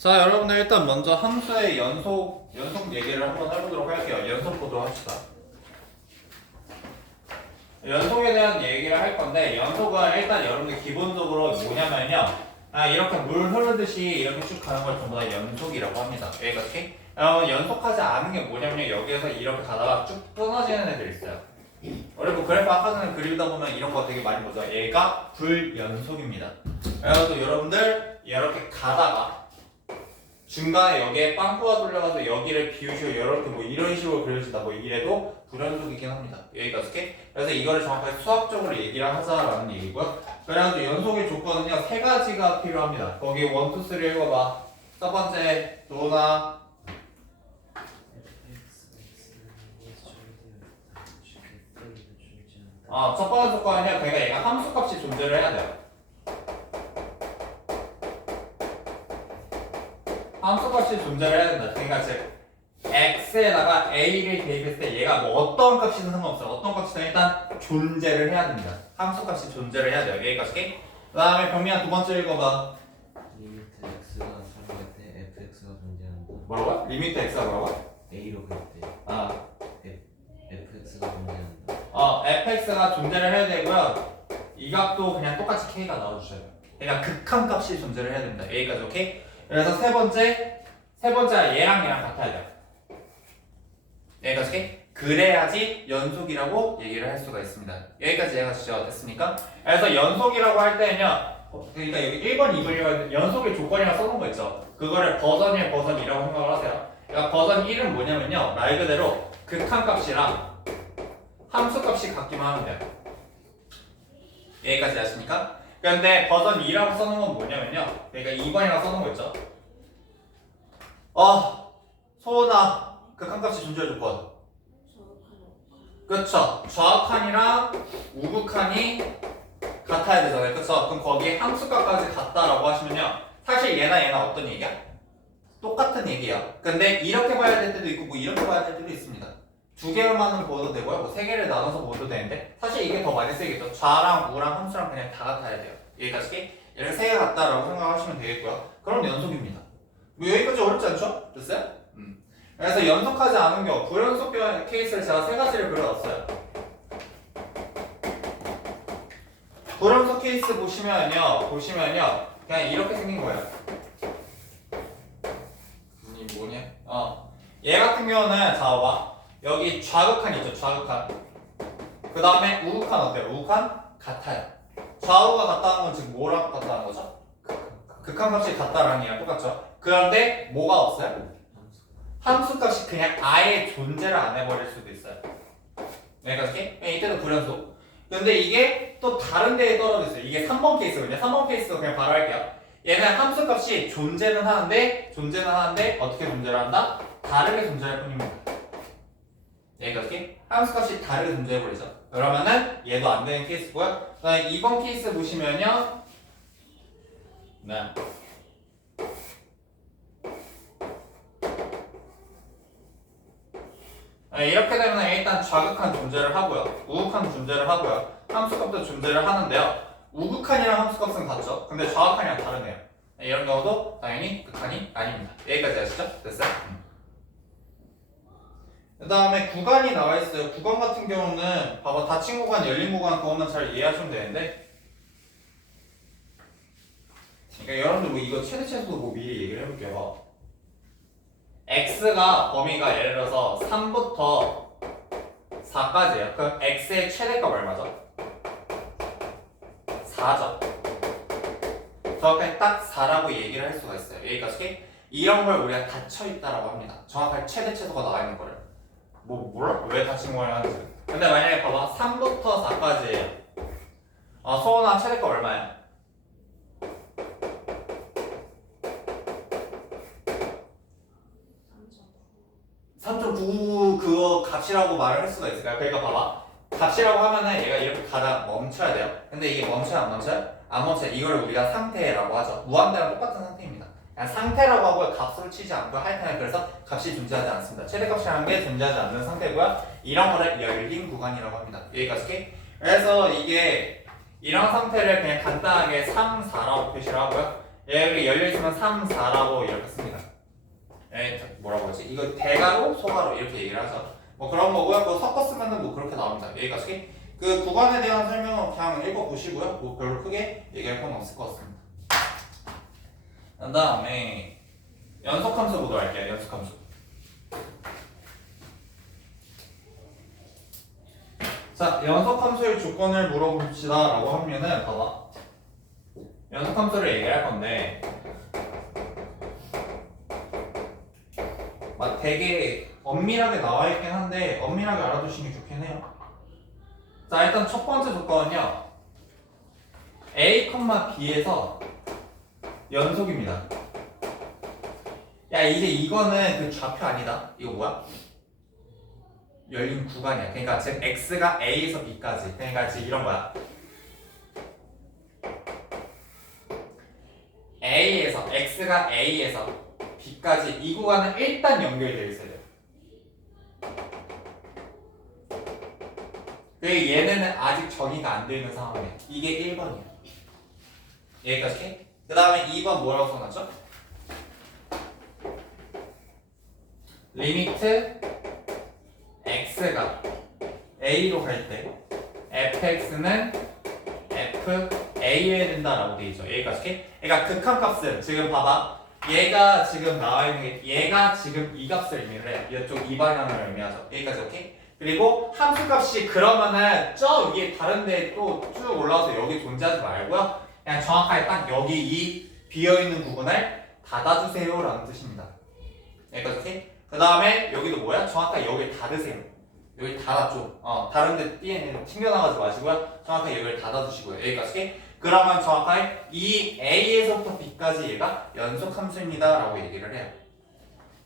자, 여러분들 일단 먼저 함수의 연속 얘기를 한번 해보도록 할게요. 연속 보도록 합시다. 연속에 대한 얘기를 할 건데, 연속은 일단 여러분들 기본적으로 뭐냐면요. 이렇게 물 흐르듯이 이렇게 쭉 가는 걸 전부 다 연속이라고 합니다. 여기까지? 여러분, 연속하지 않은 게 뭐냐면 여기에서 이렇게 가다가 쭉 끊어지는 애들 있어요. 그리고 그래프 아까는 그리다 보면 이런 거 되게 많이 보죠. 얘가 불연속입니다. 그래서 여러분들 이렇게 가다가 중간에 여기에 빵꾸가 돌려가지고 여기를 비우시고 이렇게 뭐 이런 식으로 그려진다 뭐 이래도 불연속이긴 합니다. 여기까지. 그래서 이거를 정확하게 수학적으로 얘기를 하자라는 얘기고요. 그래가지고 연속의 조건은요 3가지가 필요합니다. 거기 1, 2, 3 읽어봐. 첫 번째 도나 첫 번째 조건은요 그러니까 얘가 함수값이 존재를 해야 돼요. 함수값이 존재를 해야 된다. 그러니까 즉 x에다가 a를 대입했을 때 얘가 뭐 어떤 값이든 상관없어요. 어떤 값이든 일단 존재를 해야 됩니다. 함수값이 존재를 해야 돼요. 여기까지. 그 다음에 병민아 두 번째 읽어봐. 리미트 x가 3일 때 fx가 존재한다. 뭐라고? 리미트 x가 뭐라고? a로 그릴 때 fx가 존재한다. fx가 존재를 해야 되고요. 이 값도 그냥 똑같이 k가 나와주셔야 돼요. 그러니까 극한값이 존재를 해야 됩니다. 여기까지 오케이? 그래서 세 번째가 얘랑 같아야 돼요. 여기까지? 그래야지 연속이라고 얘기를 할 수가 있습니다. 여기까지 이해가 됐습니까? 그래서 연속이라고 할 때는요, 그러니까 여기 1번, 2번 연속의 조건이라고 써놓은 거 있죠. 그거를 버전 1, 버전 2라고 생각을 하세요. 그러니까 버전 1은 뭐냐면요, 말 그대로 극한값이랑 함수값이 같기만 하면 돼요. 여기까지 아십니까? 그런데 버전 2라고 써놓은 건 뭐냐면요, 그러니까 2번이라고 써놓은 거 있죠. 소원아, 극한값이 존재할 조건. 그쵸. 좌극한이랑 우극한이 같아야 되잖아요. 그쵸. 그럼 거기에 함수값까지 같다라고 하시면요. 사실 얘나 어떤 얘기야? 똑같은 얘기야. 근데 이렇게 봐야 될 때도 있고 뭐 이렇게 봐야 될 때도 있습니다. 두 개만은 보도 되고요. 뭐 세 개를 나눠서 보도 되는데 사실 이게 더 많이 쓰이겠죠. 좌랑 우랑 함수랑 그냥 다 같아야 돼요. 여기까지 얘를 세 개 같다라고 생각하시면 되겠고요. 그럼 연속입니다. 뭐 여기까지 어렵지 않죠? 됐어요? 그래서 연속하지 않은 경우 불연속 케이스를 제가 3가지를 그려놨어요. 불연속 케이스 보시면요 그냥 이렇게 생긴 거예요. 이 뭐냐? 얘 같은 경우는 자 봐봐. 여기 좌극한 있죠. 좌극한. 그 다음에 우극한 어때요? 우극한 같아요. 좌우가 같다는 건 지금 뭐랑 같다는 거죠? 극한값이 같다라는 얘기랑 똑같죠. 그런데 뭐가 없어요? 함수값이 그냥 아예 존재를 안 해버릴 수도 있어요. 여기까지? 이때도 불연속. 근데 이게 또 다른 데에 떨어져 있어요. 이게 3번 케이스거든요. 3번 케이스도 그냥 바로 할게요. 얘는 함수값이 존재는 하는데 어떻게 존재를 한다? 다르게 존재할 뿐입니다. 여기까지? 함수값이 다르게 존재해버리죠. 그러면은 얘도 안 되는 케이스고요. 그다음에 2번 케이스 보시면요. 네. 이렇게 되면 일단 좌극한 존재를 하고요. 우극한 존재를 하고요. 함수값도 존재를 하는데요. 우극한이랑 함수값은 같죠? 근데 좌극한이랑 다르네요. 이런 경우도 당연히 극한이 아닙니다. 여기까지 아시죠? 됐어요? 그 다음에 구간이 나와 있어요. 구간 같은 경우는 봐봐. 닫힌 구간, 열린 구간 그것만 잘 이해하시면 되는데 그러니까 여러분들 뭐 이거 최대치에서도 뭐 미리 얘기를 해볼게요. x가 범위가 예를 들어서 3부터 4까지예요. 그럼 x의 최대값 얼마죠? 4죠. 정확하게 딱 4라고 얘기를 할 수가 있어요. 여기까지. 이런 걸 우리가 닫혀있다라고 합니다. 정확하게 최대 최소가 나와 있는 거를. 몰라? 왜 닫힌 거야 하는지. 근데 만약에 봐봐. 3부터 4까지예요. 소원아 최대값 얼마야? 3.9 그거 값이라고 말을 할 수가 있을까요? 그러니까 봐봐. 값이라고 하면은 얘가 이렇게 가다 멈춰야 돼요. 근데 이게 멈춰요 안 멈춰요? 안 멈춰요. 이걸 우리가 상태라고 하죠. 무한대랑 똑같은 상태입니다. 그냥 상태라고 하고 값으로 치지 않고 할 때는 그래서 값이 존재하지 않습니다. 최대값이라는 게 존재하지 않는 상태고요. 이런 거를 열린 구간이라고 합니다. 여기까지. 그래서 이게 이런 상태를 그냥 간단하게 3, 4라고 표시를 하고요. 여기 열려있으면 3, 4라고 이렇게 씁니다. 뭐라고 하지? 이거 대가로, 소가로 이렇게 얘기를 하죠. 뭐 그런 거고요. 그거 섞어 쓰면은 뭐 그렇게 나옵니다. 여기까지. 그 구간에 대한 설명은 그냥 읽어보시고요. 뭐 별로 크게 얘기할 건 없을 것 같습니다. 그 다음에 연속함수 보도록 할게요. 연속함수. 자, 연속함수의 조건을 물어봅시다 라고 하면은 봐봐. 연속함수를 얘기할 건데 막 되게 엄밀하게 나와 있긴 한데 엄밀하게 알아두시는 게 좋긴 해요. 자, 일단 첫 번째 조건은요. A, B에서 연속입니다. 야, 이제 이거는 그 좌표 아니다. 이거 뭐야? 열린 구간이야. 그러니까 즉 X가 A에서 B까지. 그러니까 지금 이런 거야. X가 A에서 B까지 이 구간은 일단 연결되어 있어야 돼요. 그리고 얘네는 아직 정의가 안 되어 있는 상황이에요. 이게 1번이에요. 여기까지. 그 다음에 2번 뭐라고 써놨죠? 리미트 x가 a로 갈 때 fx는 fa여야 된다라고 되어 있죠. 여기까지. 그러니까 극한값은 지금 봐봐. 얘가 지금 나와 있는 게 얘가 지금 이 값을 의미를 해요. 이쪽 이 방향을 의미하죠. 여기까지 오케이? 그리고 함수값이 그러면은 저 위에 다른 데 또 쭉 올라와서 여기 존재하지 말고요. 그냥 정확하게 딱 여기 이 비어있는 부분을 닫아주세요 라는 뜻입니다. 여기까지 오케이? 그 다음에 여기도 뭐야? 정확하게 여기를 닫으세요. 여기 닫아줘. 다른 데 튕겨나가지 마시고요. 정확하게 여기를 닫아주시고요. 여기까지 오케이? 그러면 정확하게 이 A에서부터 B까지 얘가 연속함수입니다 라고 얘기를 해요.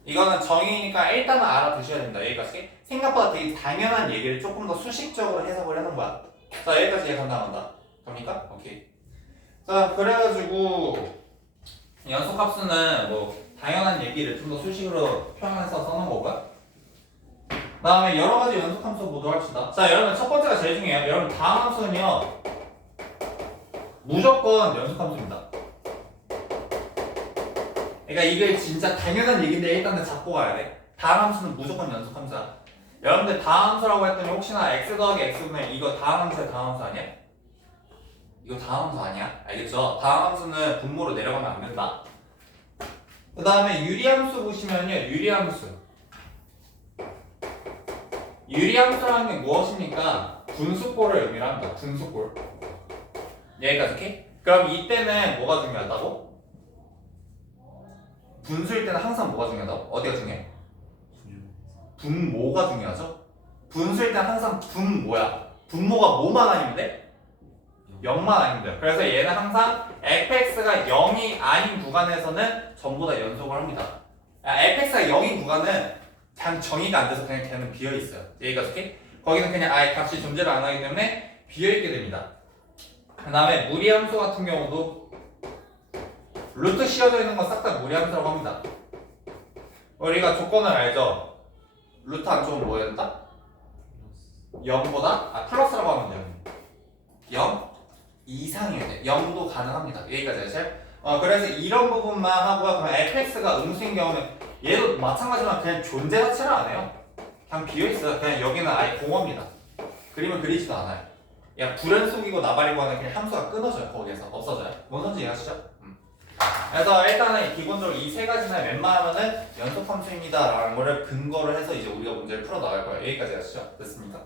이거는 정의니까 일단은 알아두셔야 됩니다. 여기까지. 생각보다 되게 당연한 얘기를 조금 더 수식적으로 해석을 해놓은 거야. 자, 여기까지 얘 감당한다. 됩니까? 오케이. 자, 그래가지고 연속함수는 뭐 당연한 얘기를 좀 더 수식으로 표현해서 써놓은 거고요. 그 다음에 여러가지 연속함수 보도록 합시다. 자, 여러분 첫 번째가 제일 중요해요. 여러분 다음 함수는요 무조건 연속함수입니다. 그러니까 이게 진짜 당연한 얘기인데 일단은 잡고 가야 돼. 다음 함수는 무조건 연속함수야. 여러분들 다음 함수라고 했더니 혹시나 x 더하기 x분의 이거 다음 함수의 다음 함수 아니야? 이거 다음 함수 아니야? 알겠죠? 다음 함수는 분모로 내려가면 안 된다. 그 다음에 유리함수 보시면요. 유리함수라는 게 무엇입니까? 분수꼴을 의미를 합니다. 분수꼴. 여기까지 오케이? 그럼 이때는 뭐가 중요하다고? 분수일 때는 항상 뭐가 중요하다고? 어디가 중요해? 분모가 중요하죠? 분수일 때는 항상 분모야. 분모가 뭐만 아니면 돼? 0만 아니면 돼요. 그래서 얘는 항상 fx가 0이 아닌 구간에서는 전부 다 연속을 합니다. fx가 0인 구간은 그냥 정의가 안 돼서 그냥 걔는 비어있어요. 여기까지 오케이? 거기는 그냥 아예 값이 존재를 안 하기 때문에 비어있게 됩니다. 그 다음에 무리함수 같은 경우도 루트 씌워져 있는 건 싹 다 무리함수라고 합니다. 우리가 조건을 알죠? 루트 안쪽은 뭐 해야 된다? 0보다? 플러스라고 하면 돼요. 0 이상이어야 돼. 0도 가능합니다. 여기까지 아시죠? 그래서 이런 부분만 하고요. 그럼 fx가 음수인 경우는 얘도 마찬가지만 그냥 존재 자체를 안 해요. 그냥 비어있어요. 그냥 여기는 아예 공허입니다. 그림을 그리지도 않아요. 야, 불연속이고 나발이고 하는 그냥 함수가 끊어져요. 거기에서 없어져요. 뭔 소리인지 이해하시죠? 그래서 일단은 기본적으로 이 세 가지는 웬만하면은 연속함수입니다 라는 거를 근거를 해서 이제 우리가 문제를 풀어 나갈 거예요. 여기까지 하시죠. 됐습니까?